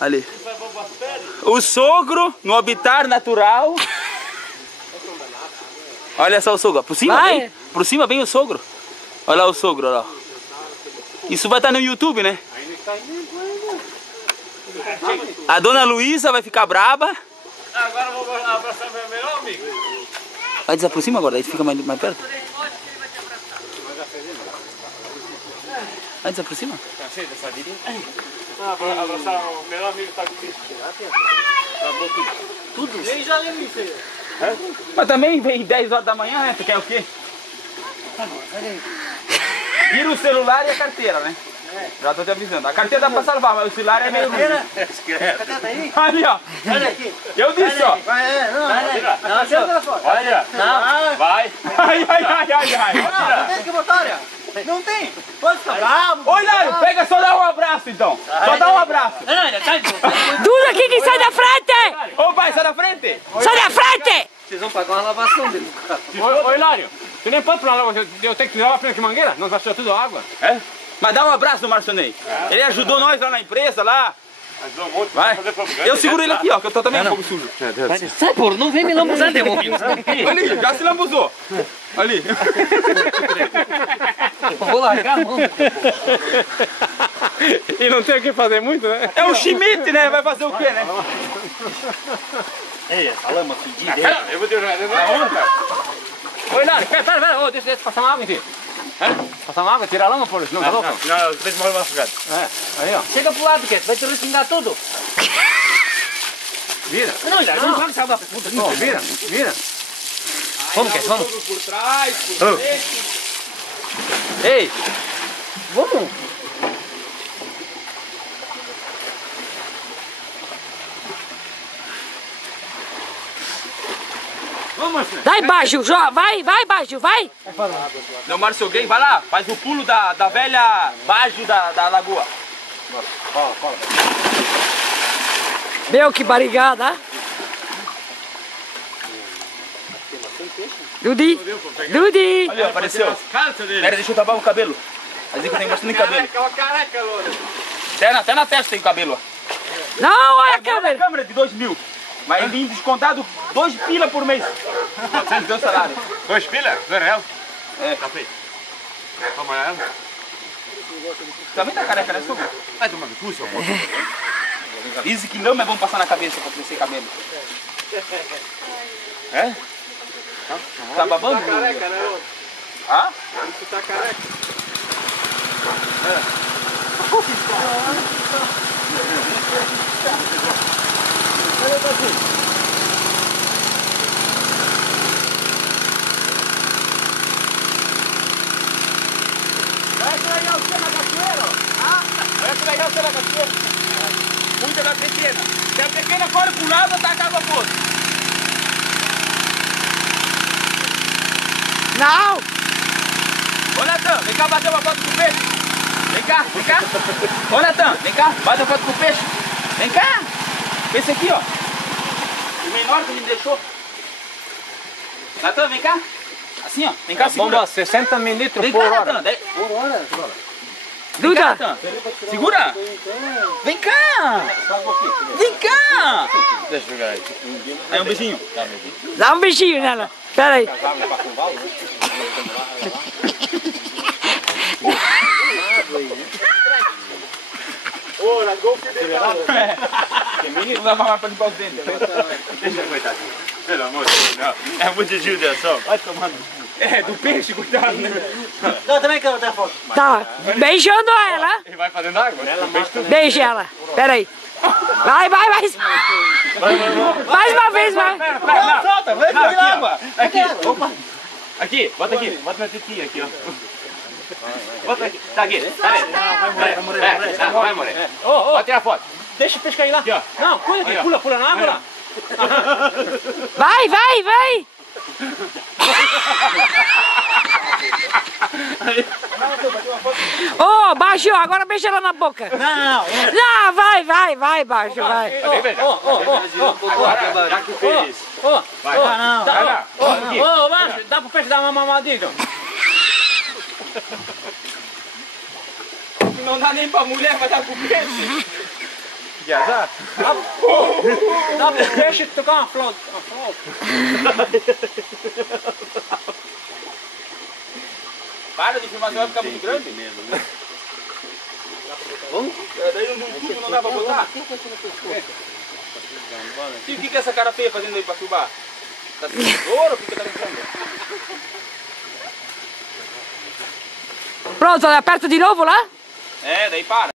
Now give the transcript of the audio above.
Ali. O sogro no habitat natural. Olha só o sogro. Por cima, bem, por cima vem o sogro. Olha lá o sogro, olha lá. Isso vai estar no YouTube, né? A dona Luísa vai ficar braba. Agora eu vou abraçar meu melhor amigo. Vai desaproxima agora, aí fica mais perto. Vai desaproxima. Abraçar o melhor amigo tá aqui. Tudo? Mas também vem 10 horas da manhã, né? Tu quer o quê? Tira o celular e a carteira, né? Já tô te avisando. A carteira dá pra salvar, mas o celular é meio ruim. Ali, ó. Eu disse, ó. Não, vai. Ai. Não tem que botar, olha. Não tem. Pode ficar bravo. Oi, Lário, pega só dá um abraço, então. Só dá um abraço. Tudo aqui que sai da frente! Ô, pai, sai da frente. Sai da frente! Vocês vão pagar uma lavação dele. Ô, Hilário, tu nem pode falar, eu tenho que tirar lá frente de mangueira, nós achou tudo água. É? Mas dá um abraço no Marcionei. Ele ajudou nós lá na empresa, lá. Vai. Eu seguro ele aqui, ó, que eu tô também um pouco sujo. Sai, porra, não vem me lambuzar, demônio. Ali, já se lambuzou. Ali. Vou largar a mão. E não tem o que fazer muito, né? É um chimite, né? Vai fazer o quê, né? Ei, essa lama fedida. Eu vou tirar na onda. Ô, Hilário, pera, ô, deixa eu passar uma água em ti. Passar uma água, tira a lama, por senão tá louco. Não, deixa eu morrer machucado. Aí, ó. Chega pro lado, que vai te respingar tudo. Vira. Não, Hilário, não joga essa água puta. Ó, vira. Vamos, que vamos. Por trás, por dentro. Ei, vamos. Vai, Baixo, vai, Baixo, vai! Não, Márcio, alguém vai lá, faz o pulo da velha Baixo da lagoa. Fala. Meu, que barrigada! Dudi! Olha, apareceu. Pera, deixa eu tapar o cabelo. Mas que eu tenho bastante cabelo. Aquela careca, loura. Até na testa tem cabelo. Não, olha a Agora câmera! câmera de 2.000. Vai vir descontado 2 pila por mês. 400 deu salário. 2 pila? 2 reais? É. Café. Toma ela. Também tá careca, né, sogro? Vai tomar no cu, seu amor. Dizem que lama é bom passar na cabeça pra crescer cabelo. É? Tá babando? Tá careca, né, loura? Ah? Isso tá careca. Vai que legal você na cachoeira, ó. Vai que legal você na cachoeira. Cuida da pequena. Se a pequena for pro lado, tá com água podre. Não! Ô, Natan, vem cá bater uma foto com o peixe. Vem cá. Ô, Natan, vem cá, bate uma foto com o peixe. Vem cá. Esse aqui, ó. O menor que me deixou. Natan, vem cá. Assim, ó. Vem cá, segura. Bomba 60 mililitros Vem por cá, hora. Natan. Por hora. Vem cá, Duda! Natan. Segura. Vem cá. Vem cá. Deixa eu jogar aí. Aí, um beijinho. Dá um beijinho nela. Pera aí. Ô, largou o federal. Não dá mais pra limpar os dentes. Deixa eu coitadinho. Pelo amor de Deus, não. É muita judiação. Vai tomando. É, do peixe, cuidado, né? Eu também quero dar foto. Tá, beijando ela. Ele vai fazendo água? Beija ela. Pera aí. Vai. Mais uma vez, vai. Não, solta, vai fazer água. Aqui, opa. Aqui, bota na tetinha aqui, ó. Bota aqui, tá aqui. Vai, Moré. Vai tirar foto. Deixa o peixe cair lá. Aqui, ó. Não, cuida aqui, pula na água lá. Vai. Ô, Baixo, agora beija ela na boca. Não. Não, vai, Baixo, vai. Agora, já que fez isso. Vai. Não. Ô, Baixo, dá pro peixe dar uma mamadinha, então. Não dá nem pra mulher, vai dar pro peixe. azar. Dá pro peixe tocar uma flauta. Para de filmar, você vai ficar muito grande. Daí no tubo não dá pra botar? E o que é essa cara feia fazendo aí pra filmar? Tá sendo ouro ou o que tá acontecendo? Pronto, aperta de novo lá? É, daí para.